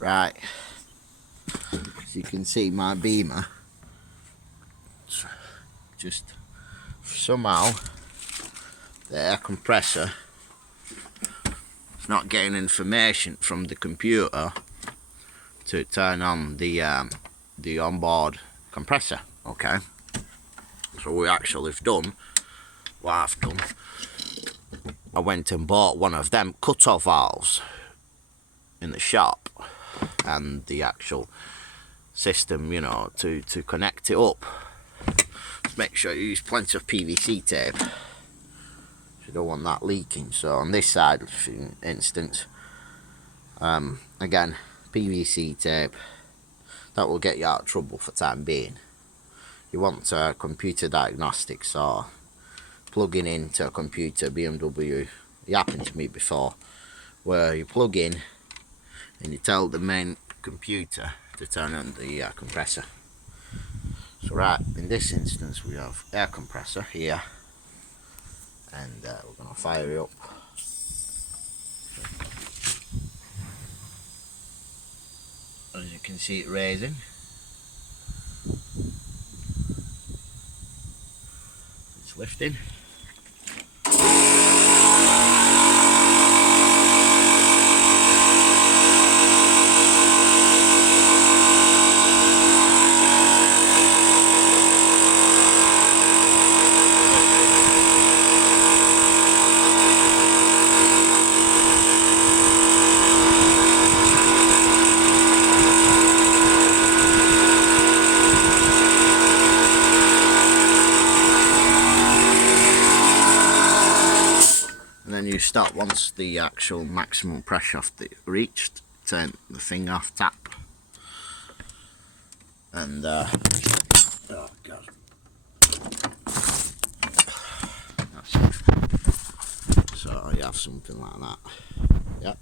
Right, as you can see, my beamer just somehow the air compressor is not getting information from the computer to turn on the onboard compressor. Okay, so we actually have done what I've done. I went and bought one of them cut-off valves in the shop, and the actual system, you know, to connect it up. Just make sure you use plenty of PVC tape. You don't want that leaking. So on this side, for instance, again, PVC tape. That will get you out of trouble for time being. You want computer diagnostics or plugging into a computer. BMW, it happened to me before, where you plug in and you tell the main computer to turn on the compressor. So right, in this instance we have air compressor here, and we're going to fire it up. As you can see, it raising. It's lifting. And then you stop once the actual maximum pressure reached. Turn the thing off, tap, and oh god, that's it. So you have something like that. Yep.